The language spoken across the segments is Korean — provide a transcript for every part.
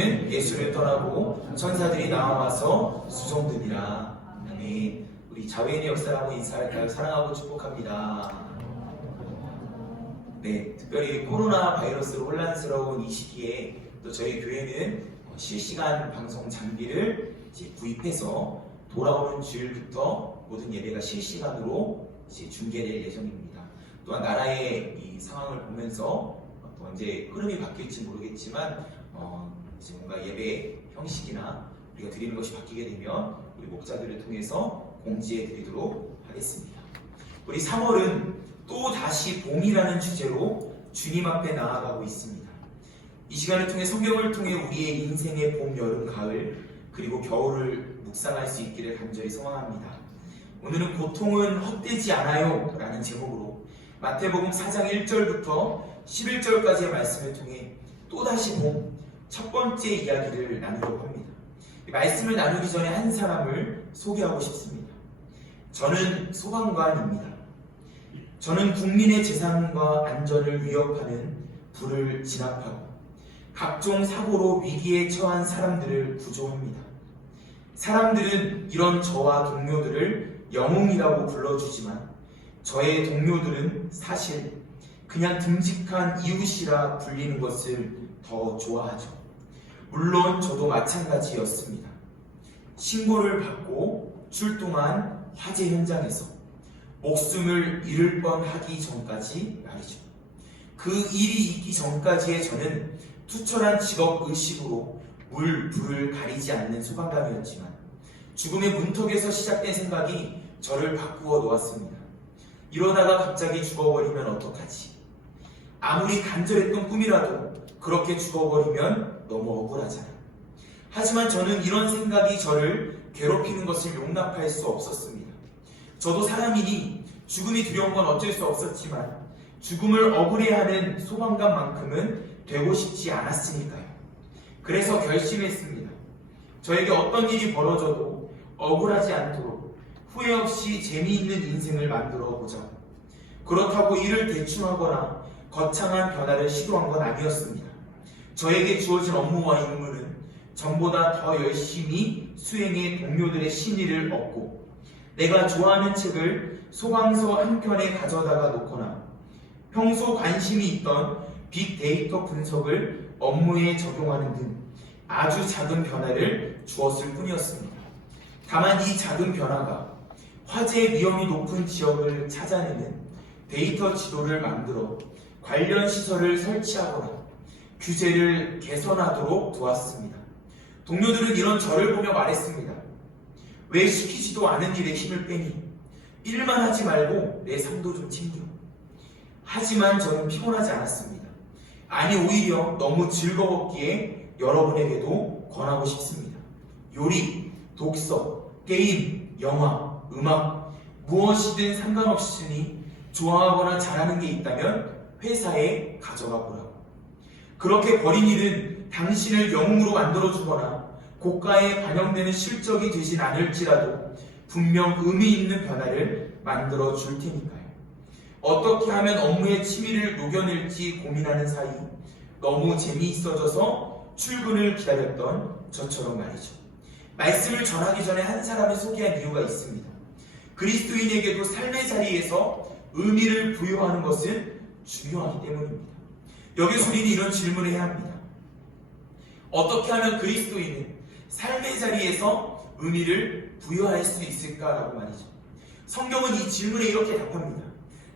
이는 예수를 떠나고 천사들이 나와서 수종드니라. 아멘. 우리 자회인의 역사라고 인사할까요? 사랑하고 축복합니다. 네, 특별히 코로나 바이러스로 혼란스러운 이 시기에 또 저희 교회는 실시간 방송 장비를 이제 구입해서 돌아오는 주일부터 모든 예배가 실시간으로 이제 중계될 예정입니다. 또한 나라의 이 상황을 보면서 또 언제 흐름이 바뀔지 모르겠지만 이제 뭔가 예배 형식이나 우리가 드리는 것이 바뀌게 되면 우리 목자들을 통해서 공지해 드리도록 하겠습니다. 우리 3월은 또 다시 봄이라는 주제로 주님 앞에 나아가고 있습니다. 이 시간을 통해 성경을 통해 우리의 인생의 봄, 여름, 가을 그리고 겨울을 묵상할 수 있기를 간절히 소망합니다. 오늘은 고통은 헛되지 않아요 라는 제목으로 마태복음 4장 1절부터 11절까지의 말씀을 통해 또다시 봄 첫 번째 이야기를 나누려고 합니다. 이 말씀을 나누기 전에 한 사람을 소개하고 싶습니다. 저는 소방관입니다. 저는 국민의 재산과 안전을 위협하는 불을 진압하고 각종 사고로 위기에 처한 사람들을 구조합니다. 사람들은 이런 저와 동료들을 영웅이라고 불러주지만 저의 동료들은 사실 그냥 듬직한 이웃이라 불리는 것을 더 좋아하죠. 물론 저도 마찬가지였습니다. 신고를 받고 출동한 화재 현장에서 목숨을 잃을 뻔하기 전까지 말이죠. 그 일이 있기 전까지의 저는 투철한 직업의식으로 물, 불을 가리지 않는 소방관이었지만 죽음의 문턱에서 시작된 생각이 저를 바꾸어 놓았습니다. 이러다가 갑자기 죽어버리면 어떡하지? 아무리 간절했던 꿈이라도 그렇게 죽어버리면 너무 억울하잖아요. 하지만 저는 이런 생각이 저를 괴롭히는 것을 용납할 수 없었습니다. 저도 사람이니 죽음이 두려운 건 어쩔 수 없었지만 죽음을 억울해하는 소방관만큼은 되고 싶지 않았으니까요. 그래서 결심했습니다. 저에게 어떤 일이 벌어져도 억울하지 않도록 후회 없이 재미있는 인생을 만들어 보자고. 그렇다고 일을 대충 하거나 거창한 변화를 시도한 건 아니었습니다. 저에게 주어진 업무와 임무는 전보다 더 열심히 수행해 동료들의 신의를 얻고 내가 좋아하는 책을 소방서 한켠에 가져다가 놓거나 평소 관심이 있던 빅데이터 분석을 업무에 적용하는 등 아주 작은 변화를 주었을 뿐이었습니다. 다만 이 작은 변화가 화재 위험이 높은 지역을 찾아내는 데이터 지도를 만들어 관련 시설을 설치하거나 규제를 개선하도록 도왔습니다. 동료들은 이런 저를 보며 말했습니다. 왜 시키지도 않은 일에 힘을 빼니? 일만 하지 말고 내 삶도 좀 챙겨. 하지만 저는 피곤하지 않았습니다. 아니 오히려 너무 즐거웠기에 여러분에게도 권하고 싶습니다. 요리, 독서, 게임, 영화, 음악 무엇이든 상관없으니 좋아하거나 잘하는 게 있다면 회사에 가져가 보라고. 그렇게 벌인 일은 당신을 영웅으로 만들어주거나 고가에 반영되는 실적이 되진 않을지라도 분명 의미 있는 변화를 만들어 줄 테니까요. 어떻게 하면 업무의 취미를 녹여낼지 고민하는 사이 너무 재미있어져서 출근을 기다렸던 저처럼 말이죠. 말씀을 전하기 전에 한 사람을 소개한 이유가 있습니다. 그리스도인에게도 삶의 자리에서 의미를 부여하는 것은 중요하기 때문입니다. 여기서 우리는 이런 질문을 해야 합니다. 어떻게 하면 그리스도인은 삶의 자리에서 의미를 부여할 수 있을까라고 말이죠. 성경은 이 질문에 이렇게 답합니다.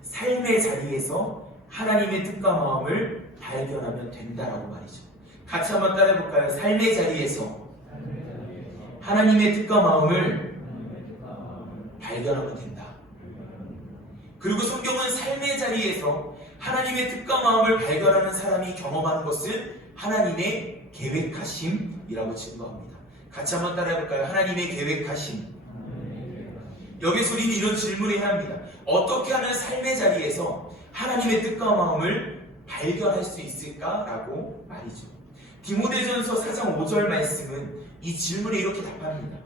삶의 자리에서 하나님의 뜻과 마음을 발견하면 된다라고 말이죠. 같이 한번 따라해볼까요? 삶의 자리에서 하나님의 뜻과 마음을 발견하면 된다. 그리고 성경은 삶의 자리에서 하나님의 뜻과 마음을 발견하는 사람이 경험하는 것은 하나님의 계획하심이라고 증거합니다. 같이 한번 따라해볼까요? 하나님의 계획하심. 여기서 우리는 이런 질문을 해야 합니다. 어떻게 하면 삶의 자리에서 하나님의 뜻과 마음을 발견할 수 있을까라고 말이죠. 디모데전서 4장 5절 말씀은 이 질문에 이렇게 답합니다.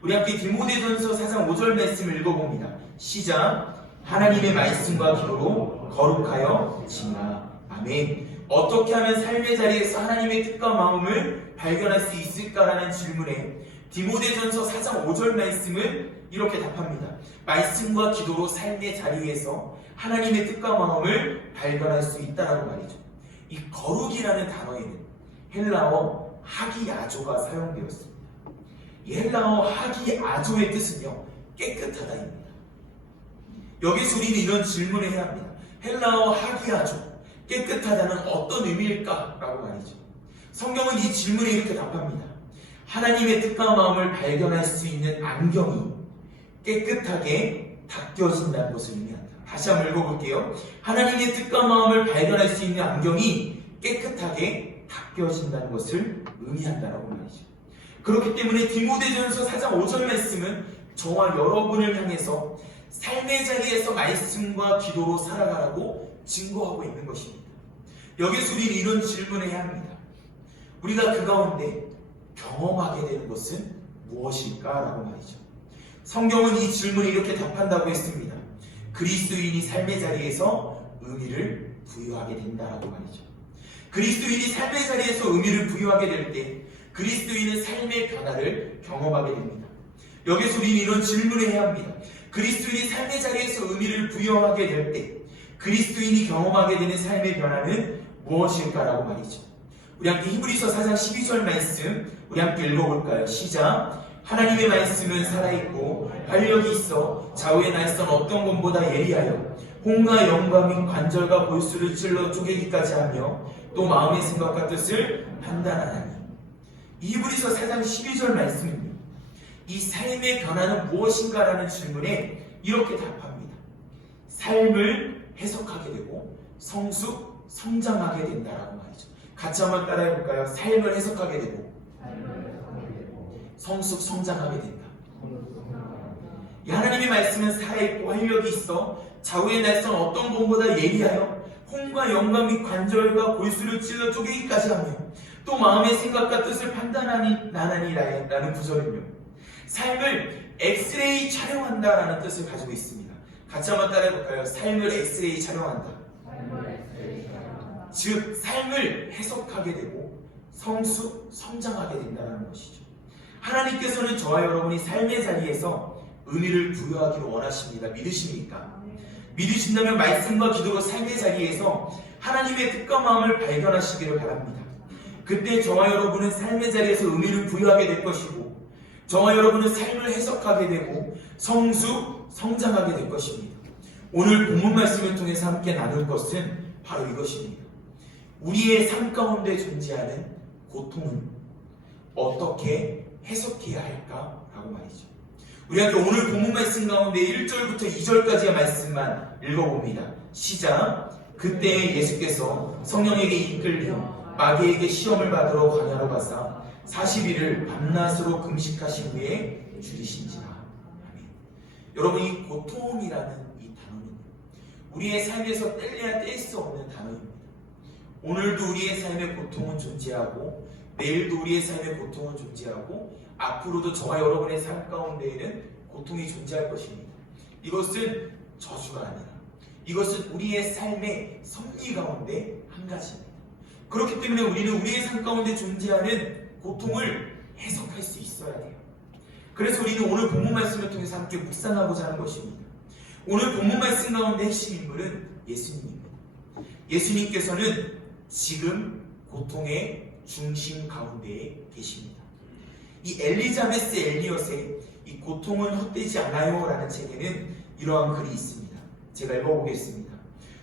우리 함께 디모데전서 4장 5절 말씀을 읽어봅니다. 시작. 하나님의 말씀과 기도로 거룩하여 지라. 아멘. 어떻게 하면 삶의 자리에서 하나님의 뜻과 마음을 발견할 수 있을까라는 질문에 디모데전서 4장 5절 말씀은 이렇게 답합니다. 말씀과 기도로 삶의 자리에서 하나님의 뜻과 마음을 발견할 수 있다라고 말이죠. 이 거룩이라는 단어에는 헬라어 하기아조가 사용되었습니다. 이 헬라어 하기아조의 뜻은요, 깨끗하다입니다. 여기서 우리는 이런 질문을 해야 합니다. 헬라어 하기아조, 깨끗하다는 어떤 의미일까? 라고 말이죠. 성경은 이 질문에 이렇게 답합니다. 하나님의 뜻과 마음을 발견할 수 있는 안경이 깨끗하게 닦여진다는 것을 의미한다. 다시 한번 읽어볼게요. 하나님의 뜻과 마음을 발견할 수 있는 안경이 깨끗하게 닦여진다는 것을 의미한다라고 말이죠. 그렇기 때문에 디모데전서 4장 5절 말씀은 저와 여러분을 향해서 삶의 자리에서 말씀과 기도로 살아가라고 증거하고 있는 것입니다. 여기서 우리는 이런 질문을 해야 합니다. 우리가 그 가운데 경험하게 되는 것은 무엇일까라고 말이죠. 성경은 이 질문에 이렇게 답한다고 했습니다. 그리스도인이 삶의 자리에서 의미를 부여하게 된다라고 말이죠. 그리스도인이 삶의 자리에서 의미를 부여하게 될 때 그리스도인은 삶의 변화를 경험하게 됩니다. 여기서 우리는 이런 질문을 해야 합니다. 그리스도인이 삶의 자리에서 의미를 부여하게 될 때 그리스도인이 경험하게 되는 삶의 변화는 무엇일까라고 말이죠. 우리 함께 히브리서 4장 12절 말씀 우리 함께 읽어볼까요? 시작. 하나님의 말씀은 살아있고 활력이 있어 좌우의 날선 어떤 것보다 예리하여 혼과 영과 및 관절과 골수를 찔러 쪼개기까지 하며 또 마음의 생각과 뜻을 판단하나니. 이 히브리서 4장 12절 말씀입니다. 이 삶의 변화는 무엇인가라는 질문에 이렇게 답합니다. 삶을 해석하게 되고 성장하게 된다라고 말이죠. 같이 한번 따라해볼까요? 삶을 해석하게 되고 성장하게 된다. 이 하나님의 말씀은 살아있고 활력이 있어 좌우의 날선 어떤 것보다 예리하여 혼과 영과 및 관절과 골수를 찔러 쪼개기까지 하며 또 마음의 생각과 뜻을 판단하니라는 구절은요, 삶을 엑스레이 촬영한다라는 뜻을 가지고 있습니다. 같이 한번 따라해볼까요? 삶을 엑스레이 촬영한다. 즉 삶을 해석하게 되고 성장하게 된다는 것이죠. 하나님께서는 저와 여러분이 삶의 자리에서 의미를 부여하기를 원하십니다. 믿으십니까? 믿으신다면 말씀과 기도로 삶의 자리에서 하나님의 뜻과 마음을 발견하시기를 바랍니다. 그때 저와 여러분은 삶의 자리에서 의미를 부여하게 될 것이고 저와 여러분은 삶을 해석하게 되고 성장하게 될 것입니다. 오늘 본문 말씀을 통해서 함께 나눌 것은 바로 이것입니다. 우리의 삶 가운데 존재하는 고통은 어떻게 해석해야 할까라고 말이죠. 우리 함께 오늘 본문 말씀 가운데 1절부터 2절까지의 말씀만 읽어봅니다. 시작. 그때 예수께서 성령에게 이끌려 마귀에게 시험을 받으러 광야로 가사 40일을 밤낮으로 금식하신 후에 줄이신지라. 아멘. 여러분, 이 고통이라는 이 단어는 우리의 삶에서 뗄래야 뗄 수 없는 단어입니다. 오늘도 우리의 삶에 고통은 존재하고 내일도 우리의 삶에 고통은 존재하고 앞으로도 저와 여러분의 삶 가운데에는 고통이 존재할 것입니다. 이것은 저주가 아니라 이것은 우리의 삶의 섭리 가운데 한 가지입니다. 그렇기 때문에 우리는 우리의 삶 가운데 존재하는 고통을 해석할 수 있어야 돼요. 그래서 우리는 오늘 본문 말씀을 통해서 함께 묵상하고자 하는 것입니다. 오늘 본문 말씀 가운데 핵심 인물은 예수님입니다. 예수님께서는 지금 고통의 중심 가운데에 계십니다. 이 엘리자베스 엘리엇의 이 고통은 헛되지 않아요 라는 책에는 이러한 글이 있습니다. 제가 읽어보겠습니다.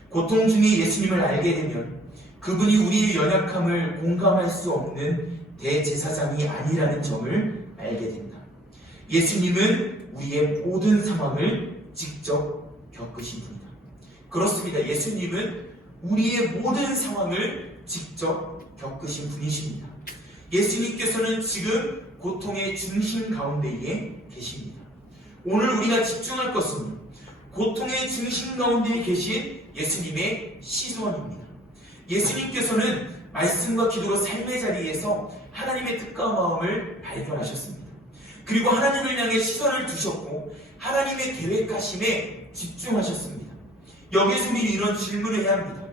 고통 중에 예수님을 알게 되면 그분이 우리의 연약함을 공감할 수 없는 대제사장이 아니라는 점을 알게 된다. 예수님은 우리의 모든 상황을 직접 겪으신 분이다. 그렇습니다. 예수님은 우리의 모든 상황을 직접 겪으신 분이십니다. 예수님께서는 지금 고통의 중심 가운데에 계십니다. 오늘 우리가 집중할 것은 고통의 중심 가운데에 계신 예수님의 시선입니다. 예수님께서는 말씀과 기도로 삶의 자리에서 하나님의 뜻과 마음을 발견하셨습니다. 그리고 하나님을 향해 시선을 두셨고 하나님의 계획하심에 집중하셨습니다. 여기서 우리는 이런 질문을 해야 합니다.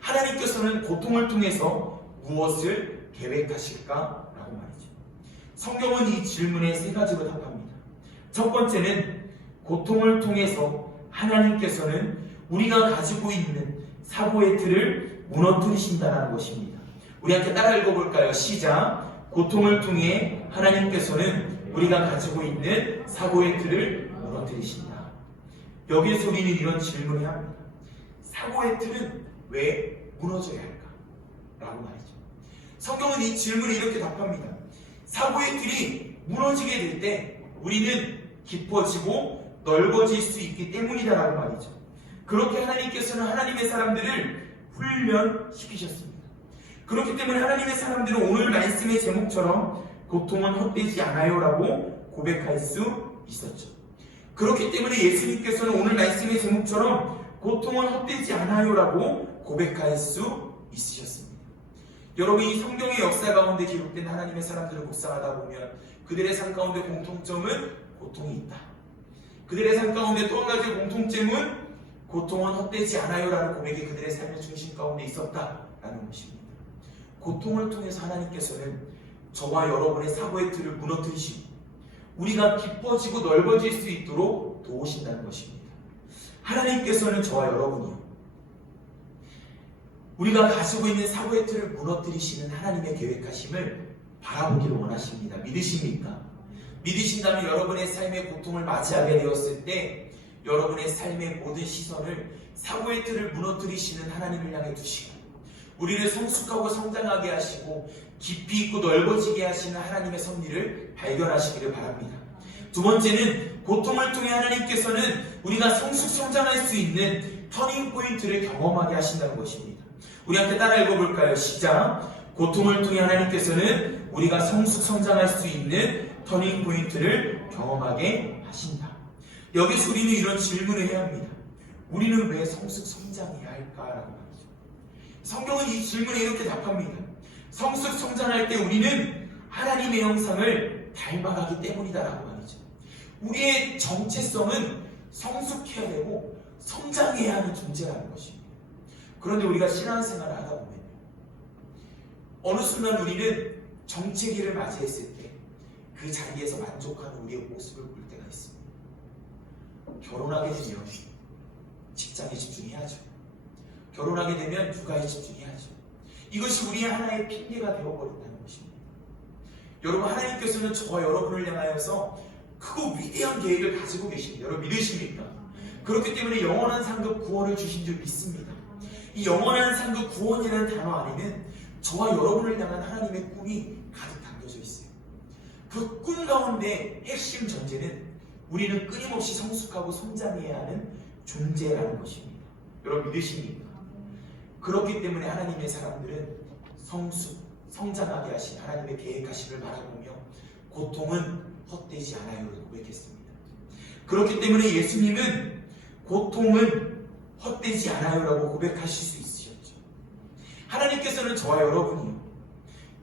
하나님께서는 고통을 통해서 무엇을 계획하실까라고 말이죠. 성경은 이 질문에 세 가지로 답합니다. 첫 번째는 고통을 통해서 하나님께서는 우리가 가지고 있는 사고의 틀을 무너뜨리신다는 것입니다. 우리 함께 따라 읽어볼까요? 시작. 고통을 통해 하나님께서는 우리가 가지고 있는 사고의 틀을 무너뜨리신다. 여기에서 우리는 이런 질문을 합니다. 사고의 틀은 왜 무너져야 할까? 라고 말이죠. 성경은 이 질문에 이렇게 답합니다. 사고의 틀이 무너지게 될 때 우리는 깊어지고 넓어질 수 있기 때문이다라고 말이죠. 그렇게 하나님께서는 하나님의 사람들을 훈련시키셨습니다. 그렇기 때문에 하나님의 사람들은 오늘 말씀의 제목처럼 고통은 헛되지 않아요라고 고백할 수 있었죠. 그렇기 때문에 예수님께서는 오늘 말씀의 제목처럼 고통은 헛되지 않아요라고 고백할 수 있으셨습니다. 여러분, 이 성경의 역사 가운데 기록된 하나님의 사람들을 묵상하다 보면 그들의 삶 가운데 공통점은 고통이 있다. 그들의 삶 가운데 또 한 가지 공통점은 고통은 헛되지 않아요라는 고백이 그들의 삶의 중심 가운데 있었다라는 것입니다. 고통을 통해서 하나님께서는 저와 여러분의 사고의 틀을 무너뜨리시고 우리가 깊어지고 넓어질 수 있도록 도우신다는 것입니다. 하나님께서는 저와 여러분이요, 우리가 가지고 있는 사고의 틀을 무너뜨리시는 하나님의 계획하심을 바라보기를 원하십니다. 믿으십니까? 믿으신다면 여러분의 삶의 고통을 맞이하게 되었을 때 여러분의 삶의 모든 시선을 사고의 틀을 무너뜨리시는 하나님을 향해 두시고 우리를 성숙하고 성장하게 하시고 깊이 있고 넓어지게 하시는 하나님의 섭리를 발견하시기를 바랍니다. 두 번째는 고통을 통해 하나님께서는 우리가 성숙 성장할 수 있는 터닝 포인트를 경험하게 하신다는 것입니다. 우리 함께 따라 읽어볼까요? 시작. 고통을 통해 하나님께서는 우리가 성숙 성장할 수 있는 터닝 포인트를 경험하게 하신다. 여기서 우리는 이런 질문을 해야 합니다. 우리는 왜 성숙 성장해야 할까라고 말이죠. 성경은 이 질문에 이렇게 답합니다. 성숙 성장할 때 우리는 하나님의 형상을 닮아가기 때문이다라고 말이죠. 우리의 정체성은 성숙해야 되고 성장해야 하는 존재라는 것입니다. 그런데 우리가 신앙생활을 하다 보면 어느 순간 우리는 정체기를 맞이했을 때 그 자리에서 만족하는 우리의 모습을 볼 때가 있습니다. 결혼하게 되면 직장에 집중해야죠. 결혼하게 되면 육아에 집중해야죠. 이것이 우리의 하나의 핑계가 되어버린다는 것입니다. 여러분, 하나님께서는 저와 여러분을 향하여서 크고 위대한 계획을 가지고 계십니다. 여러분 믿으십니까? 그렇기 때문에 영원한 상급 구원을 주신 줄 믿습니다. 이 영원한 상급 구원이라는 단어 안에는 저와 여러분을 향한 하나님의 꿈이 가득 담겨져 있어요. 그 꿈 가운데 핵심 전제는 우리는 끊임없이 성숙하고 성장해야 하는 존재라는 것입니다. 여러분 믿으십니까? 그렇기 때문에 하나님의 사람들은 성장하게 하신 하나님의 계획하심을 바라보며 고통은 헛되지 않아요 고백했습니다. 그렇기 때문에 예수님은 고통은 헛되지 않아요라고 고백하실 수 있으셨죠. 하나님께서는 저와 여러분이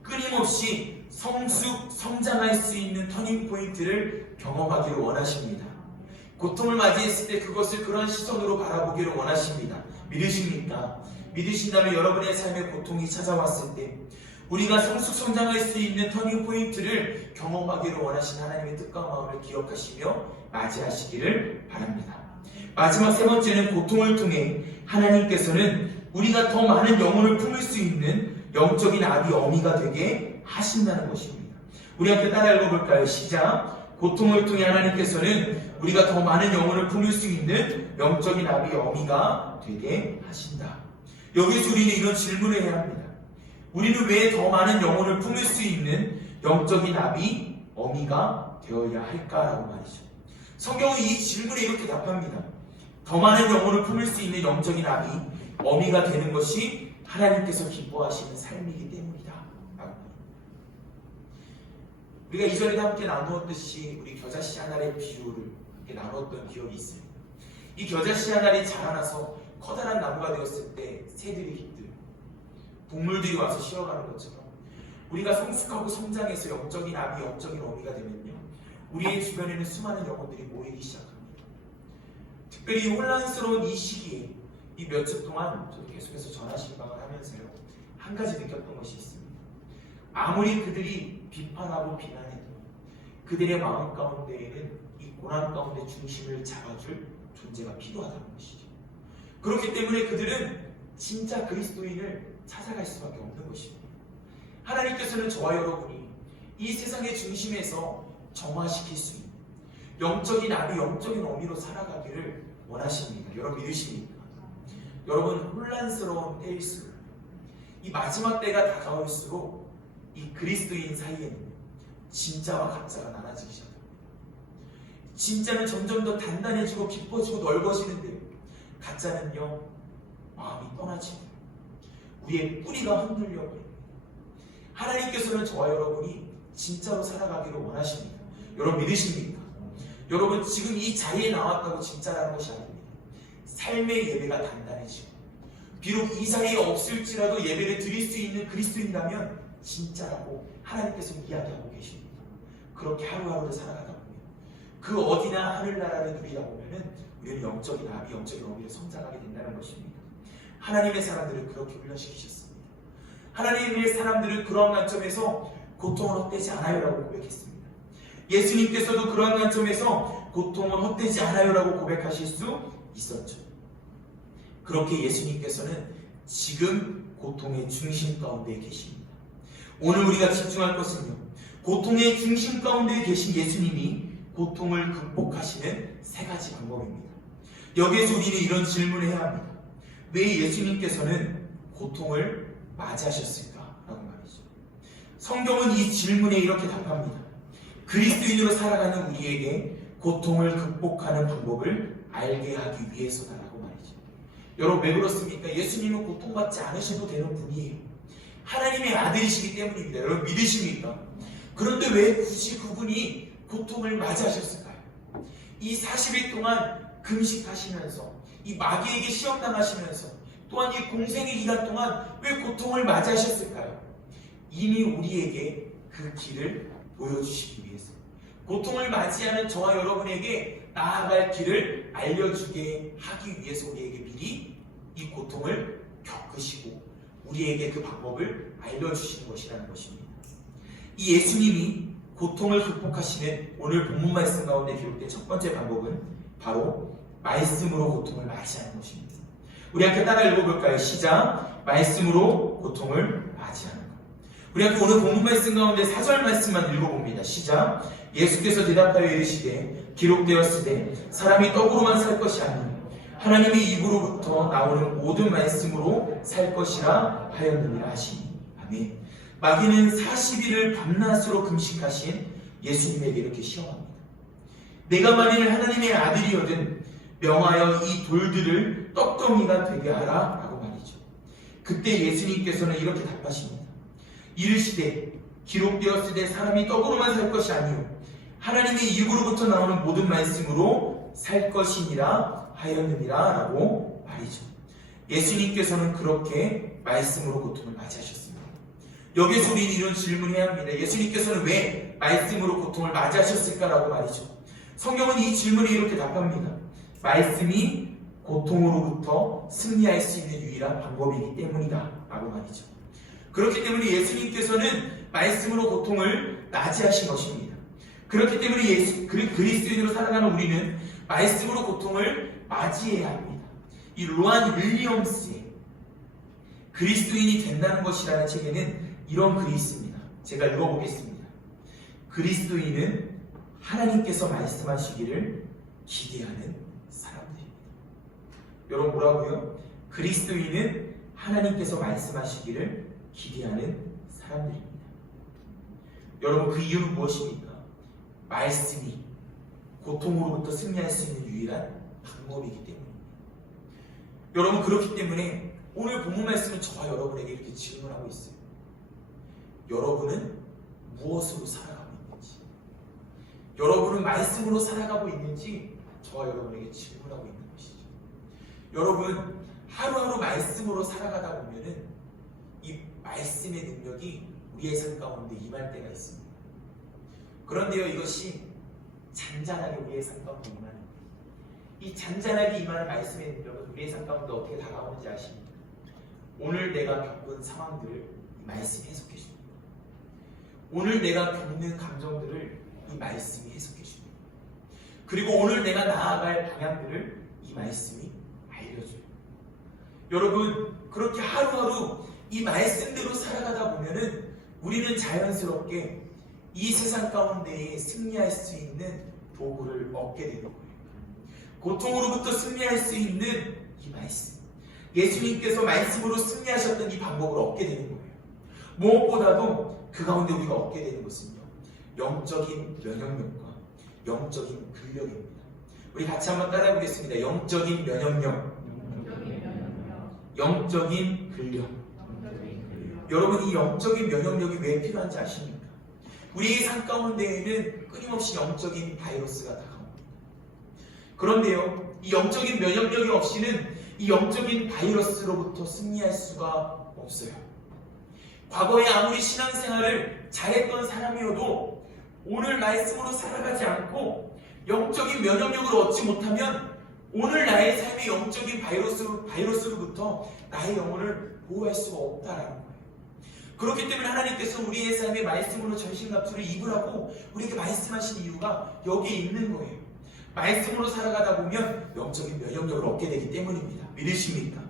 끊임없이 성숙, 성장할 수 있는 터닝포인트를 경험하기를 원하십니다. 고통을 맞이했을 때 그것을 그런 시선으로 바라보기를 원하십니다. 믿으십니까? 믿으신다면 여러분의 삶에 고통이 찾아왔을 때 우리가 성숙 성장할 수 있는 터닝포인트를 경험하기를 원하신 하나님의 뜻과 마음을 기억하시며 맞이하시기를 바랍니다. 마지막 세 번째는 고통을 통해 하나님께서는 우리가 더 많은 영혼을 품을 수 있는 영적인 아비 어미가 되게 하신다는 것입니다. 우리 함께 따라 읽어볼까요? 시작. 고통을 통해 하나님께서는 우리가 더 많은 영혼을 품을 수 있는 영적인 아비 어미가 되게 하신다. 여기서 우리는 이런 질문을 해야 합니다. 우리는 왜 더 많은 영혼을 품을 수 있는 영적인 아비 어미가 되어야 할까라고 말이죠. 성경은 이 질문에 이렇게 답합니다. 더 많은 영혼을 품을 수 있는 영적인 아비 어미가 되는 것이 하나님께서 기뻐하시는 삶이기 때문이다. 우리가 이전에도 함께 나누었듯이 우리 겨자씨 하나의 비유를 함께 나누었던 기억이 있어요. 이 겨자씨 하나이 자라나서 커다란 나무가 되었을 때 새들이 동물들이 와서 쉬어가는 것처럼 우리가 성숙하고 성장해서 영적인 아비, 영적인 어미가 되면요, 우리의 주변에는 수많은 영혼들이 모이기 시작합니다. 특별히 혼란스러운 이 시기에 이 몇 주 동안 저도 계속해서 전화신방을 하면서요, 한 가지 느꼈던 것이 있습니다. 아무리 그들이 비판하고 비난해도 그들의 마음 가운데에는 이 고난 가운데 중심을 잡아줄 존재가 필요하다는 것이죠. 그렇기 때문에 그들은 진짜 그리스도인을 찾아갈 수밖에 없는 것입니다. 하나님께서는 저와 여러분이 이 세상의 중심에서 정화시킬 수 있는 영적인 아비, 영적인 어미로 살아가기를 원하십니다. 여러분 믿으십니까? 여러분, 혼란스러운 때일수록, 이 마지막 때가 다가올수록 이 그리스도인 사이에는 진짜와 가짜가 나눠지기 시작합니다. 진짜는 점점 더 단단해지고 깊어지고 넓어지는데, 가짜는요, 마음이 떠나지고 우리의 뿌리가 흔들려 버립니다. 하나님께서는 저와 여러분이 진짜로 살아가기를 원하십니다. 여러분 믿으십니까? 여러분, 지금 이 자리에 나왔다고 진짜라는 것이 아닙니다. 삶의 예배가 단단해지고, 비록 이 자리에 없을지라도 예배를 드릴 수 있는 그리스도인이라면 진짜라고 하나님께서 이야기하고 계십니다. 그렇게 하루하루를 살아가다 보면, 그 어디나 하늘나라를 누리다 보면은 우리는 영적인 아비, 영적인 어미로 성장하게 된다는 것입니다. 하나님의 사람들을 그렇게 훈련시키셨습니다. 하나님의 사람들은 그러한 관점에서 고통은 헛되지 않아요라고 고백했습니다. 예수님께서도 그러한 관점에서 고통은 헛되지 않아요라고 고백하실 수 있었죠. 그렇게 예수님께서는 지금 고통의 중심 가운데 계십니다. 오늘 우리가 집중할 것은요, 고통의 중심 가운데 계신 예수님이 고통을 극복하시는 세 가지 방법입니다. 여기에서 우리는 이런 질문을 해야 합니다. 왜 예수님께서는 고통을 맞이하셨을까? 라고 말이죠. 성경은 이 질문에 이렇게 답합니다. 그리스도인으로 살아가는 우리에게 고통을 극복하는 방법을 알게 하기 위해서다라고 말이죠. 여러분, 왜 그렇습니까? 예수님은 고통받지 않으셔도 되는 분이에요. 하나님의 아들이시기 때문입니다. 여러분 믿으십니까? 그런데 왜 굳이 그분이 고통을 맞이하셨을까요? 이 40일 동안 금식하시면서, 이 마귀에게 시험당하시면서, 또한 이 공생의 기간 동안 왜 고통을 맞이하셨을까요? 이미 우리에게 그 길을 보여주시기 위해서, 고통을 맞이하는 저와 여러분에게 나아갈 길을 알려주게 하기 위해서 우리에게 미리 이 고통을 겪으시고 우리에게 그 방법을 알려주시는 것이라는 것입니다. 이 예수님이 고통을 극복하시는 오늘 본문 말씀 가운데 기록된 첫 번째 방법은 바로 말씀으로 고통을 맞이하는 것입니다. 우리 함께 따라 읽어볼까요? 시작! 말씀으로 고통을 맞이하는 것. 우리 함께 오늘 본문 말씀 가운데 4절 말씀만 읽어봅니다. 시작! 예수께서 대답하여 이르시되 기록되었으되 사람이 떡으로만 살 것이 아니요 하나님의 입으로부터 나오는 모든 말씀으로 살 것이라 하였느니라 하시니. 아멘. 마귀는 40일을 밤낮으로 금식하신 예수님에게 이렇게 시험합니다. 내가 만일 하나님의 아들이거든 명하여 이 돌들을 떡덩이가 되게 하라 라고 말이죠. 그때 예수님께서는 이렇게 답하십니다. 이르시되 기록되었으되 사람이 떡으로만 살 것이 아니요 하나님의 입으로부터 나오는 모든 말씀으로 살 것이니라 하였느니라 라고 말이죠. 예수님께서는 그렇게 말씀으로 고통을 맞이하셨습니다. 여기서 우리는 이런 질문을 해야 합니다. 예수님께서는 왜 말씀으로 고통을 맞이하셨을까라고 말이죠. 성경은 이 질문에 이렇게 답합니다. 말씀이 고통으로부터 승리할 수 있는 유일한 방법이기 때문이다 라고 말이죠. 그렇기 때문에 예수님께서는 말씀으로 고통을 맞이하신 것입니다. 그렇기 때문에 그리스도인으로 살아가는 우리는 말씀으로 고통을 맞이해야 합니다. 이 로안 윌리엄스의 그리스도인이 된다는 것이라는 책에는 이런 글이 있습니다. 제가 읽어보겠습니다. 그리스도인은 하나님께서 말씀하시기를 기대하는 사람들입니다. 여러분 뭐라고요? 그리스도인은 하나님께서 말씀하시기를 기대하는 사람들입니다. 여러분 그 이유는 무엇입니까? 말씀이 고통으로부터 승리할 수 있는 유일한 방법이기 때문입니다. 여러분 그렇기 때문에 오늘 본문 말씀은 저와 여러분에게 이렇게 질문하고 있어요. 여러분은 무엇으로 살아가고 있는지, 여러분은 말씀으로 살아가고 있는지 저와 여러분에게 질문하고 있는 것이죠. 여러분 하루하루 말씀으로 살아가다 보면은 이 말씀의 능력이 우리의 삶 가운데 임할 때가 있습니다. 그런데요 이것이 잔잔하게 우리의 삶 가운데 임하는 거예요. 이 잔잔하게 임하는 말씀에 여러분 우리의 삶 가운데 어떻게 다가오는지 아십니까? 오늘 내가 겪은 상황들을 이 말씀이 해석해 줍니다. 오늘 내가 겪는 감정들을 이 말씀이 해석해 줍니다. 그리고 오늘 내가 나아갈 방향들을 이 말씀이 알려줘요. 여러분, 그렇게 하루하루 이 말씀대로 살아가다 보면은 우리는 자연스럽게 이 세상 가운데에 승리할 수 있는 도구를 얻게 되는 거예요. 고통으로부터 승리할 수 있는 이 말씀, 예수님께서 말씀으로 승리하셨던 이 방법을 얻게 되는 거예요. 무엇보다도 그 가운데 우리가 얻게 되는 것은요, 영적인 면역력과 영적인 근력입니다. 우리 같이 한번 따라해 보겠습니다. 영적인 면역력, 영적인 근력. 여러분, 이 영적인 면역력이 왜 필요한지 아십니까? 우리의 삶 가운데에는 끊임없이 영적인 바이러스가 다가옵니다. 그런데요, 이 영적인 면역력이 없이는 이 영적인 바이러스로부터 승리할 수가 없어요. 과거에 아무리 신앙생활을 잘했던 사람이어도 오늘 말씀으로 살아가지 않고 영적인 면역력을 얻지 못하면 오늘 나의 삶의 영적인 바이러스로부터 나의 영혼을 보호할 수가 없다라는 거예요. 그렇기 때문에 하나님께서 우리의 삶의 말씀으로 전신갑주를 입으라고 우리에게 말씀하신 이유가 여기에 있는 거예요. 말씀으로 살아가다 보면 영적인 면역력을 얻게 되기 때문입니다. 믿으십니까?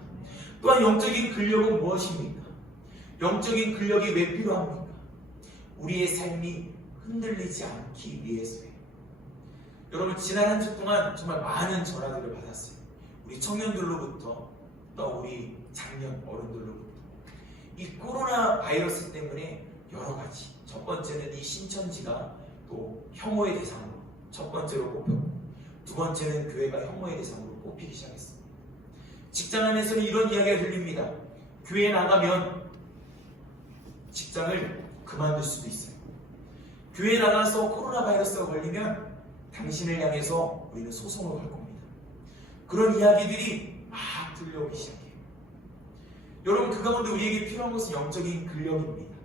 또한 영적인 근력은 무엇입니까? 영적인 근력이 왜 필요합니까? 우리의 삶이 흔들리지 않기 위해서예요. 여러분, 지난 한 주 동안 정말 많은 전화들을 받았어요. 우리 청년들로부터 또 우리 장년 어른들로부터 이 코로나 바이러스 때문에 여러 가지, 첫 번째는 이 신천지가 또 혐오의 대상으로 첫 번째로 꼽혔고, 두 번째는 교회가 혐오의 대상으로 꼽히기 시작했습니다. 직장 안에서는 이런 이야기가 들립니다. 교회에 나가면 직장을 그만둘 수도 있어요. 교회에 나가서 코로나 바이러스가 걸리면 당신을 향해서 우리는 소송을 걸 겁니다. 그런 이야기들이 막 들려오기 시작해요. 여러분, 그 가운데 우리에게 필요한 것은 영적인 근력입니다.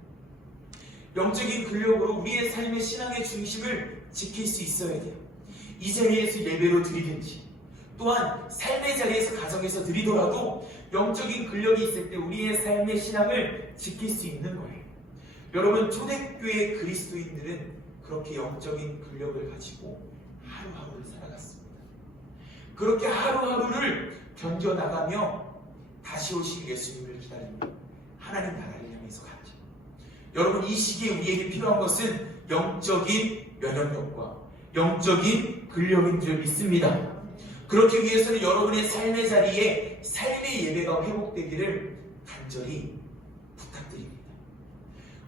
영적인 근력으로 우리의 삶의 신앙의 중심을 지킬 수 있어야 돼요. 이 자리에서 예배로 드리든지 또한 삶의 자리에서 가정에서 드리더라도 영적인 근력이 있을 때 우리의 삶의 신앙을 지킬 수 있는 거예요. 여러분, 초대교회 그리스도인들은 그렇게 영적인 근력을 가지고 하루하루를 살아갔습니다. 그렇게 하루하루를 견뎌나가며 다시 오실 예수님을 기다리며 하나님 나라를 향해서 갔죠. 여러분, 이 시기에 우리에게 필요한 것은 영적인 면역력과 영적인 근력인 줄 믿습니다. 그렇기 위해서는 여러분의 삶의 자리에 삶의 예배가 회복되기를 간절히 부탁드립니다.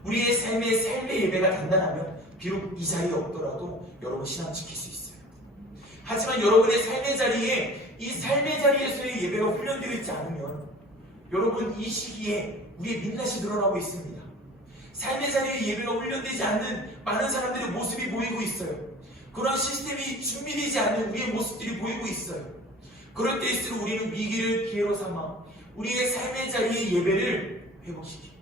우리의 삶의 예배가 단단하면 비록 이 자리에 없더라도 여러분 신앙 지킬 수 있어요. 하지만 여러분의 삶의 자리에 이 삶의 자리에서의 예배가 훈련되어 있지 않으면 여러분, 이 시기에 우리의 민낯이 드러나고 있습니다. 삶의 자리에 예배가 훈련되지 않는 많은 사람들의 모습이 보이고 있어요. 그런 시스템이 준비되지 않는 우리의 모습들이 보이고 있어요. 그럴 때일수록 우리는 위기를 기회로 삼아 우리의 삶의 자리의 예배를 회복시키고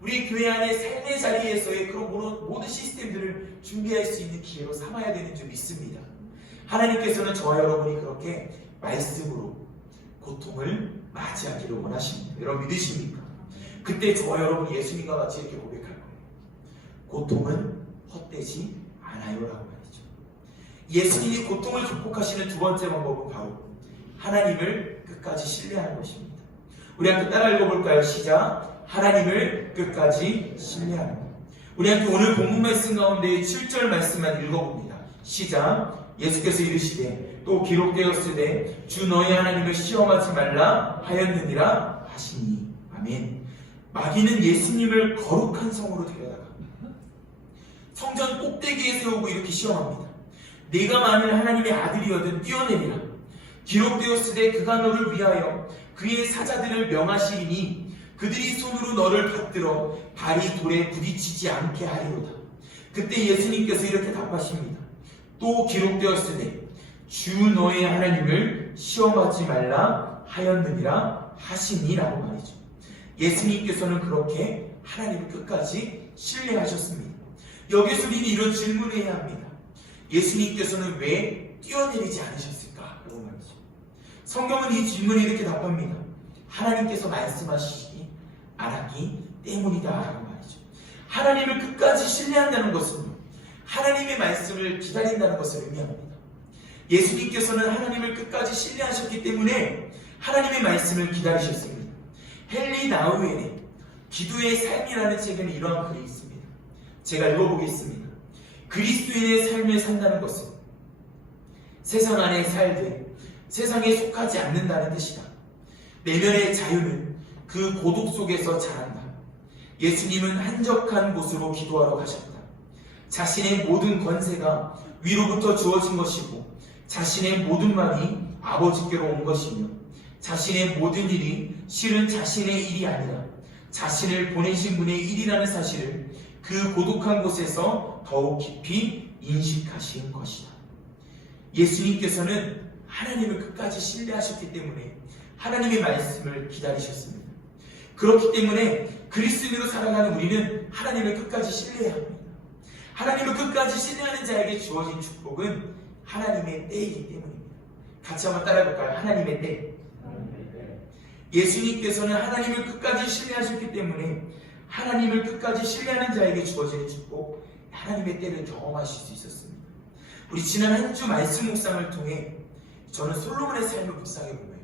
우리 교회 안의 삶의 자리에서의 그런 모든 시스템들을 준비할 수 있는 기회로 삼아야 되는 줄 믿습니다. 하나님께서는 저와 여러분이 그렇게 말씀으로 고통을 맞이하기를 원하십니다. 여러분 믿으십니까? 그때 저와 여러분 예수님과 같이 이렇게 고백할 거예요. 고통은 헛되지 않아요 라고 말이죠. 예수님이 고통을 극복하시는 두 번째 방법은 바로 하나님을 끝까지 신뢰하는 것입니다. 우리 함께 따라 읽어볼까요? 시작. 하나님을 끝까지 신뢰하는 것. 우리 함께 오늘 본문 말씀 가운데 7절 말씀만 읽어봅니다. 시작. 예수께서 이르시되 또 기록되었으되 주 너희 하나님을 시험하지 말라 하였느니라 하시니. 아멘. 마귀는 예수님을 거룩한 성으로 데려다가 성전 꼭대기에 세우고 이렇게 시험합니다. 네가 만일 하나님의 아들이어든 뛰어내리라. 기록되었으되 그가 너를 위하여 그의 사자들을 명하시리니 그들이 손으로 너를 받들어 발이 돌에 부딪히지 않게 하리로다. 그때 예수님께서 이렇게 답하십니다. 또 기록되었으되 주 너의 하나님을 시험하지 말라 하였느니라 하시니라고 말이죠. 예수님께서는 그렇게 하나님을 끝까지 신뢰하셨습니다. 여기서 우리는 이런 질문을 해야 합니다. 예수님께서는 왜 뛰어내리지 않으셨을까? 라고 말이죠. 성경은 이 질문에 이렇게 답합니다. 하나님께서 말씀하시지 않았기 때문이다 라고 말이죠. 하나님을 끝까지 신뢰한다는 것은 하나님의 말씀을 기다린다는 것을 의미합니다. 예수님께서는 하나님을 끝까지 신뢰하셨기 때문에 하나님의 말씀을 기다리셨습니다. 헨리 나우엔의 기도의 삶이라는 책에는 이러한 글이 있습니다. 제가 읽어보겠습니다. 그리스도인의 삶을 산다는 것은 세상 안에 살되 세상에 속하지 않는다는 뜻이다. 내면의 자유는 그 고독 속에서 자란다. 예수님은 한적한 곳으로 기도하러 가셨다. 자신의 모든 권세가 위로부터 주어진 것이고 자신의 모든 말이 아버지께로 온 것이며 자신의 모든 일이 실은 자신의 일이 아니라 자신을 보내신 분의 일이라는 사실을 그 고독한 곳에서 더욱 깊이 인식하신 것이다. 예수님께서는 하나님을 끝까지 신뢰하셨기 때문에 하나님의 말씀을 기다리셨습니다. 그렇기 때문에 그리스도인으로 살아가는 우리는 하나님을 끝까지 신뢰해야 합니다. 하나님을 끝까지 신뢰하는 자에게 주어진 축복은 하나님의 때이기 때문입니다. 같이 한번 따라해볼까요? 하나님의 때. 예수님께서는 하나님을 끝까지 신뢰하셨기 때문에 하나님을 끝까지 신뢰하는 자에게 주어지는 축복, 하나님의 때를 경험하실 수 있었습니다. 우리 지난 한 주 말씀 묵상을 통해 저는 솔로몬의 삶을 묵상해 보면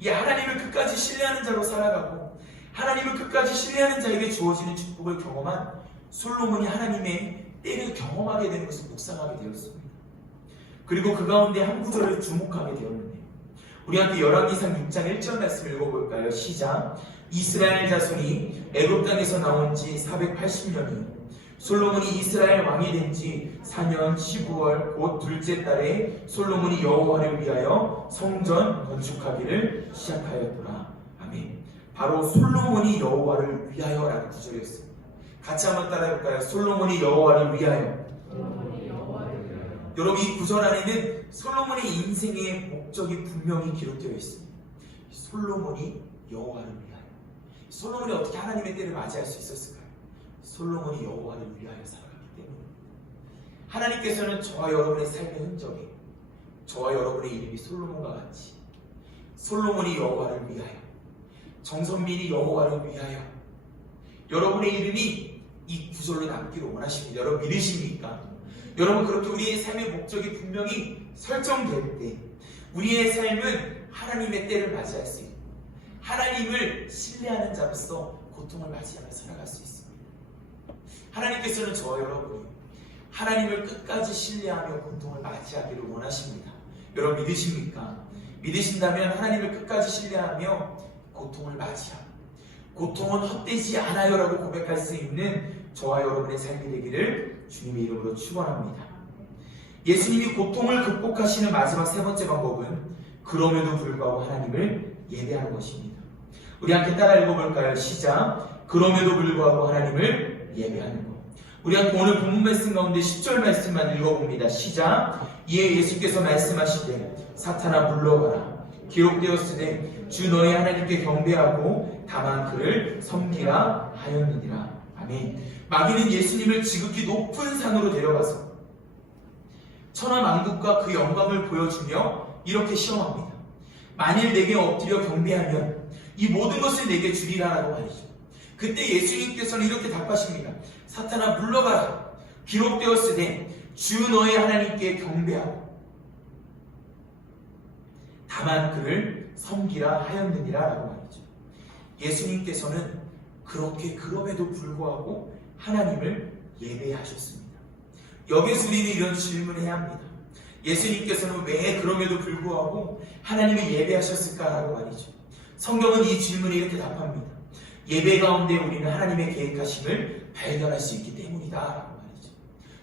이 하나님을 끝까지 신뢰하는 자로 살아가고 하나님을 끝까지 신뢰하는 자에게 주어지는 축복을 경험한 솔로몬이 하나님의 때를 경험하게 되는 것을 묵상하게 되었습니다. 그리고 그 가운데 한 구절을 주목하게 되었는데 우리 함께 열왕기상 6장 1절 말씀 읽어볼까요? 시작. 이스라엘 자손이 애굽 땅에서 나온 지 480년이요 솔로몬이 이스라엘 왕이 된 지 4년 15월 곧 둘째 달에 솔로몬이 여호와를 위하여 성전 건축하기를 시작하였더라. 아멘. 바로 솔로몬이 여호와를 위하여라는 구절이었습니다. 같이 한번 따라해볼까요? 솔로몬이 여호와를 위하여. 여러분 이 구절 안에는 솔로몬의 인생의 목적이 분명히 기록되어 있습니다. 솔로몬이 여호와를 위하여. 솔로몬이 어떻게 하나님의 때를 맞이할 수 있었을까요? 솔로몬이 여호와를 위하여 살아갔기 때문입니다. 하나님께서는 저와 여러분의 삶의 흔적에 저와 여러분의 이름이 솔로몬과 같이 솔로몬이 여호와를 위하여, 정선민이 여호와를 위하여 여러분의 이름이 이 구절로 남기를 원하십니다. 여러분 믿으십니까? 여러분 그렇게 우리의 삶의 목적이 분명히 설정될 때 우리의 삶은 하나님의 때를 맞이할 수 있고 하나님을 신뢰하는 자로서 고통을 맞이하며 살아갈 수 있습니다. 하나님께서는 저와 여러분이 하나님을 끝까지 신뢰하며 고통을 맞이하기를 원하십니다. 여러분 믿으십니까? 믿으신다면 하나님을 끝까지 신뢰하며 고통을 맞이하고 고통은 헛되지 않아요 라고 고백할 수 있는 저와 여러분의 삶이 되기를 주님의 이름으로 축원합니다. 예수님이 고통을 극복하시는 마지막 세 번째 방법은 그럼에도 불구하고 하나님을 예배하는 것입니다. 우리 함께 따라 읽어볼까요? 시작. 그럼에도 불구하고 하나님을 예배하는 것. 우리 함께 오늘 본문 말씀 가운데 10절 말씀만 읽어봅니다. 시작. 이에 예수께서 말씀하시되 사탄아 물러가라. 기록되었으되 주 너의 하나님께 경배하고 다만 그를 섬기라 하였느니라. 아멘. 마귀는 예수님을 지극히 높은 산으로 데려가서 천하만국과 그 영광을 보여주며 이렇게 시험합니다. 만일 내게 엎드려 경배하면 이 모든 것을 내게 주리라라고 말이죠. 그때 예수님께서는 이렇게 답하십니다. 사탄아 물러가라. 기록되었으되 주 너의 하나님께 경배하고 다만 그를 섬기라 하였느니라 라고 말이죠. 예수님께서는 그렇게 그럼에도 불구하고 하나님을 예배하셨습니다. 여기서 우리는 이런 질문을 해야 합니다. 예수님께서는 왜 그럼에도 불구하고 하나님을 예배하셨을까라고 말이죠. 성경은 이 질문에 이렇게 답합니다. 예배 가운데 우리는 하나님의 계획하심을 발견할 수 있기 때문이다 라고 말이죠.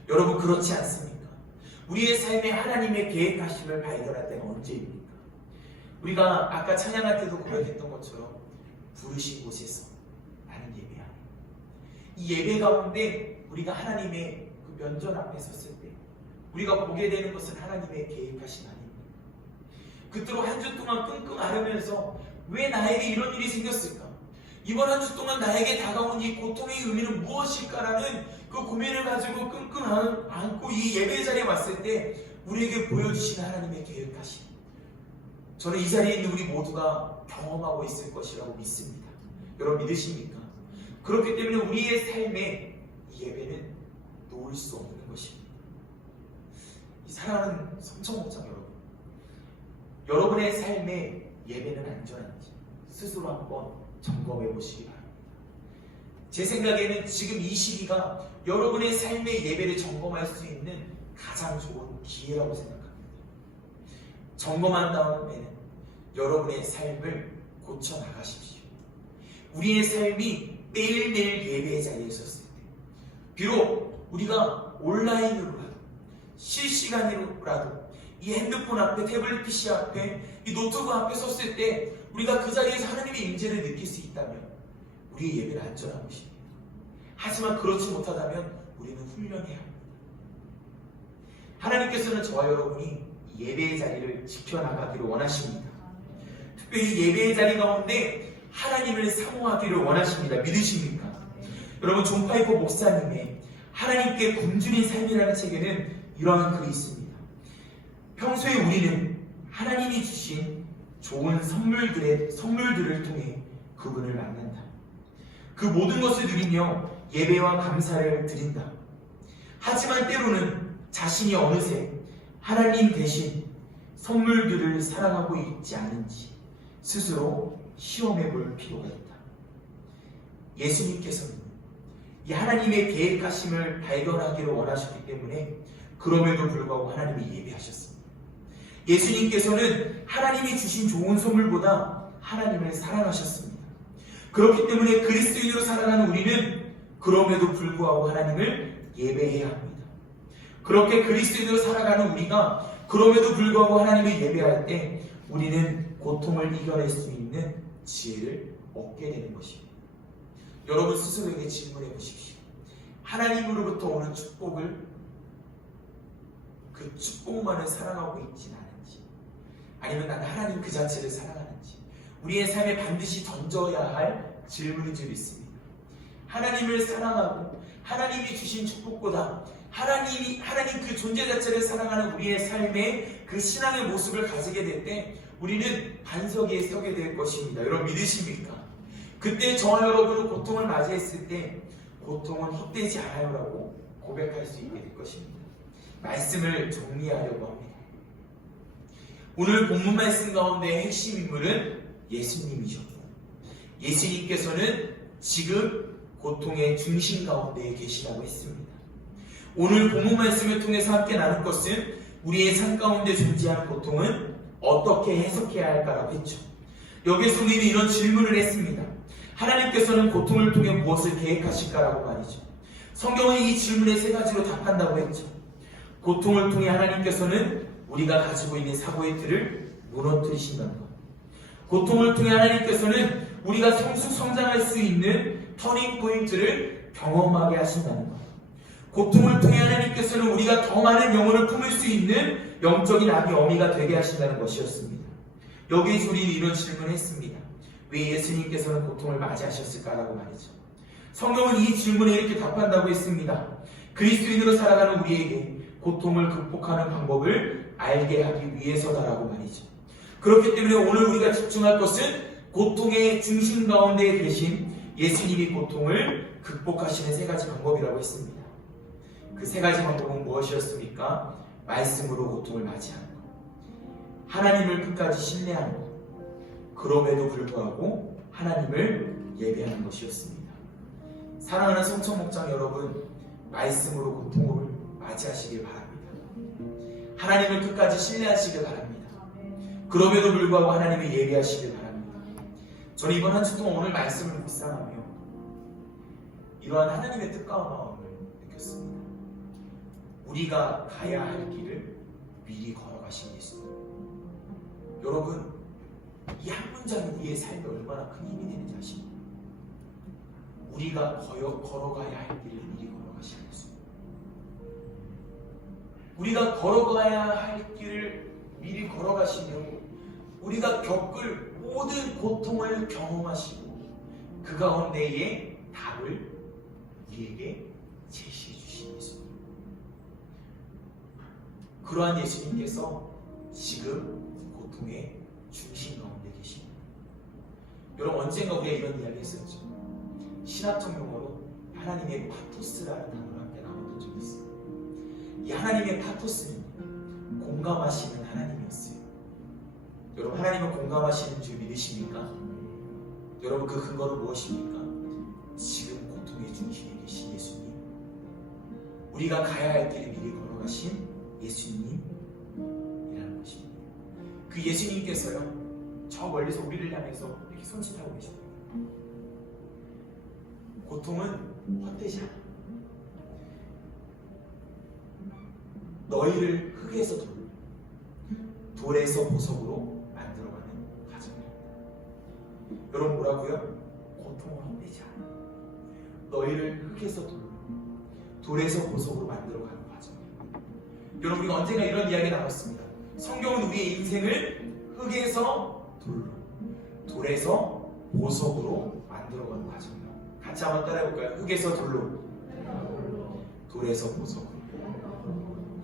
여러분 그렇지 않습니까? 우리의 삶에 하나님의 계획하심을 발견할 때는 언제입니까? 우리가 아까 찬양할 때도 고백했던 것처럼 부르신 곳에서 나는 예배하네. 이 예배 가운데 우리가 하나님의 그 면전 앞에 섰을 때 우리가 보게 되는 것은 하나님의 계획하심 아닙니까? 그토록 한 주 동안 끙끙 앓으면서 왜 나에게 이런 일이 생겼을까? 이번 한 주 동안 나에게 다가온 이 고통의 의미는 무엇일까라는 그 고민을 가지고 끙끙 안고 이 예배 자리에 왔을 때 우리에게 보여주시는 하나님의 계획하심, 저는 이 자리에 있는 우리 모두가 경험하고 있을 것이라고 믿습니다. 여러분 믿으십니까? 그렇기 때문에 우리의 삶에 이 예배는 놓을 수 없는 것입니다. 이 사랑하는 성청목장 여러분의 삶에 예배는 안전한지 스스로 한번 점검해 보시기 바랍니다. 제 생각에는 지금 이 시기가 여러분의 삶의 예배를 점검할 수 있는 가장 좋은 기회라고 생각합니다. 점검한 다음에는 여러분의 삶을 고쳐나가십시오. 우리의 삶이 매일매일 예배의 자리에 섰을 때, 비록 우리가 온라인으로라도 실시간으로라도 이 핸드폰 앞에, 태블릿 PC 앞에, 이 노트북 앞에 섰을 때 우리가 그 자리에서 하나님의 임재를 느낄 수 있다면 우리의 예배는 안전한 것입니다. 하지만 그렇지 못하다면 우리는 훈련해야 합니다. 하나님께서는 저와 여러분이 예배의 자리를 지켜나가기를 원하십니다. 특별히 예배의 자리 가운데 하나님을 사모하기를 원하십니다. 믿으십니까? 여러분, 존 파이퍼 목사님의 하나님께 굶주린 삶이라는 책에는 이러한 글이 있습니다. 평소에 우리는 하나님이 주신 좋은 선물들을 통해 그분을 만난다. 그 모든 것을 누리며 예배와 감사를 드린다. 하지만 때로는 자신이 어느새 하나님 대신 선물들을 사랑하고 있지 않은지 스스로 시험해 볼 필요가 있다. 예수님께서는 이 하나님의 계획하심을 발견하기를 원하셨기 때문에 그럼에도 불구하고 하나님이 예배하셨습니다. 예수님께서는 하나님이 주신 좋은 선물보다 하나님을 사랑하셨습니다. 그렇기 때문에 그리스도인으로 살아가는 우리는 그럼에도 불구하고 하나님을 예배해야 합니다. 그렇게 그리스도인으로 살아가는 우리가 그럼에도 불구하고 하나님을 예배할 때 우리는 고통을 이겨낼 수 있는 지혜를 얻게 되는 것입니다. 여러분 스스로에게 질문해 보십시오. 하나님으로부터 오는 축복을, 그 축복만을 사랑하고 있지는 않은지, 아니면 나는 하나님 그 자체를 사랑하는지, 우리의 삶에 반드시 던져야 할 질문인 줄 믿습니다. 하나님을 사랑하고 하나님이 주신 축복보다 하나님 그 존재 자체를 사랑하는 우리의 삶에 그 신앙의 모습을 가지게 될 때 우리는 반석 위에 서게 될 것입니다. 여러분 믿으십니까? 그때 저와 여러분은 고통을 맞이했을 때 고통은 헛되지 않아요라고 고백할 수 있게 될 것입니다. 말씀을 정리하려고 합니다. 오늘 본문 말씀 가운데 핵심 인물은 예수님이셨고, 예수님께서는 지금 고통의 중심 가운데 계시다고 했습니다. 오늘 본문 말씀을 통해서 함께 나눌 것은 우리의 삶 가운데 존재하는 고통은 어떻게 해석해야 할까라고 했죠. 여기에서 우리는 이런 질문을 했습니다. 하나님께서는 고통을 통해 무엇을 계획하실까라고 말이죠. 성경은 이 질문에 세 가지로 답한다고 했죠. 고통을 통해 하나님께서는 우리가 가지고 있는 사고의 틀을 무너뜨리신다는 것. 고통을 통해 하나님께서는 우리가 성장할 수 있는 터닝 포인트를 경험하게 하신다는 것. 고통을 통해 하나님께서는 우리가 더 많은 영혼을 품을 수 있는 영적인 아기 어미가 되게 하신다는 것이었습니다. 여기에서 우리는 이런 질문을 했습니다. 왜 예수님께서는 고통을 맞이하셨을까라고 말이죠. 성경은 이 질문에 이렇게 답한다고 했습니다. 그리스도인으로 살아가는 우리에게 고통을 극복하는 방법을 알게 하기 위해서다라고 말이죠. 그렇기 때문에 오늘 우리가 집중할 것은 고통의 중심 가운데 계신 예수님이 고통을 극복하시는 세 가지 방법이라고 했습니다. 그 세 가지 방법은 무엇이었습니까? 말씀으로 고통을 맞이하는 것, 하나님을 끝까지 신뢰하는 것, 그럼에도 불구하고 하나님을 예배하는 것이었습니다. 사랑하는 성천목장 여러분, 말씀으로 고통을 맞이하시길 바랍니다. 하나님을 끝까지 신뢰하시길 바랍니다. 그럼에도 불구하고 하나님을 예배하시길 바랍니다. 저는 이번 한 주 동안 오늘 말씀을 묵상하며 이러한 하나님의 뜻과 마음을 느꼈습니다. 우리가 가야 할 길을 미리 걸어가신 예수님. 여러분, 이 한 문장이 우리의 삶에 얼마나 큰 힘이 되는지 아십니까? 우리가 걸어가야 할 길을 미리 걸어가신 예수님. 우리가 걸어가야 할 길을 미리 걸어가시며 우리가 겪을 모든 고통을 경험하시고 그 가운데에 답을 우리에게 제시하십니다. 그러한 예수님께서 지금 고통의 중심 가운데 계십니다. 여러분, 언젠가 우리가 이런 이야기 했었죠. 신학적 용어로 하나님의 파토스라는 단어를 함께 나눴던 적이 있어요. 이 하나님의 파토스는 공감하시는 하나님이었어요. 여러분, 하나님은 공감하시는 줄 믿으십니까? 여러분, 그 근거는 무엇입니까? 지금 고통의 중심에 계신 예수님, 우리가 가야 할 길을 미리 걸어가신 예수님이라는 것입니다. 그 예수님께서요, 저 멀리서 우리를 향해서 이렇게 손짓하고 계십니다. 고통은 헛되지 않아. 너희를 흙에서 돌에서 보석으로 만들어가는 과정입니다. 여러분, 뭐라고요? 고통은 헛되지 않아. 너희를 흙에서 돌에서 보석으로 만들어가는 과정입니다. 여러분, 우리가 언젠가 이런 이야기 나눴습니다. 성경은 우리의 인생을 흙에서 돌에서 보석으로 만들어가는 과정이에요. 같이 한번 따라해볼까요? 흙에서 돌에서 보석으로.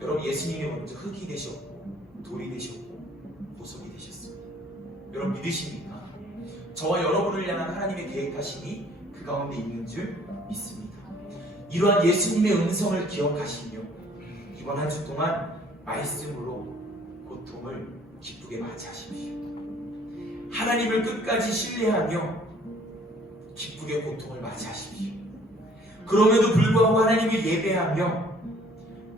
여러분, 예수님이 먼저 흙이 되셨고 돌이 되셨고 보석이 되셨어요. 여러분, 믿으십니까? 저와 여러분을 향한 하나님의 계획하심이 그 가운데 있는 줄 믿습니다. 이러한 예수님의 음성을 기억하시며 이번 한 주 동안 말씀으로 고통을 기쁘게 맞이하십시오. 하나님을 끝까지 신뢰하며 기쁘게 고통을 맞이하십시오. 그럼에도 불구하고 하나님을 예배하며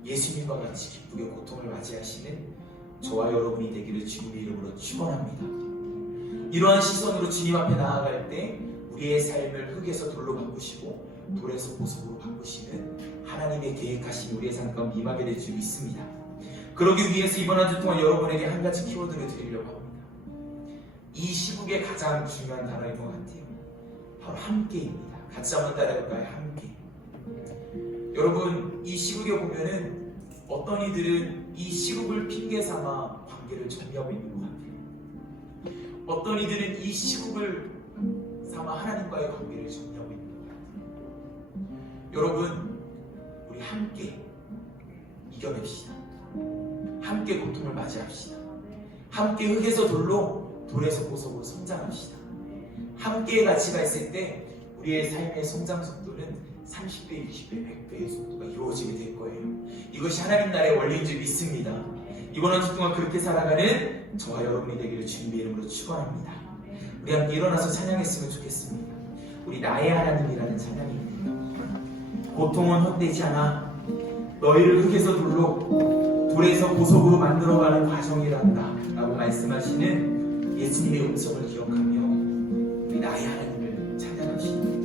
예수님과 같이 기쁘게 고통을 맞이하시는 저와 여러분이 되기를 주님의 이름으로 축원합니다. 이러한 시선으로 주님 앞에 나아갈 때 우리의 삶을 흙에서 돌로 바꾸시고 돌에서 보석으로 바꾸시는 하나님의 계획하신 우리의 삶 가운데 임하게 될 줄 믿습니다. 그러기 위해서 이번 한 주 동안 여러분에게 한 가지 키워드를 드리려고 합니다. 이 시국의 가장 중요한 단어인 것 같아요. 바로 함께입니다. 같이 한번 따라해볼까요? 함께. 여러분, 이 시국에 보면은 어떤 이들은 이 시국을 핑계 삼아 관계를 정리하고 있는 것 같아요. 어떤 이들은 이 시국을 삼아 하나님과의 관계를 정리하고 있는 것 같아요. 여러분, 우리 함께 이겨냅시다. 함께 고통을 맞이합시다. 함께 흙에서 돌에서 보석으로 성장합시다. 함께의 가치가 있을 때 우리의 삶의 성장 속도는 30배, 20배, 100배의 속도가 이루어지게 될 거예요. 이것이 하나님 나라의 원리인 줄 믿습니다. 이번 한 주 동안 그렇게 살아가는 저와 여러분이 되기를 주님의 이름으로 축원합니다. 우리 함께 일어나서 찬양했으면 좋겠습니다. 우리 나의 하나님이라는 찬양입니다. 고통은 헛되지 않아. 너희를 흙에서 돌에서 보석으로 만들어가는 과정이란다 라고 말씀하시는 예수님의 음성을 기억하며 우리 나의 하나님을 찬양합시다.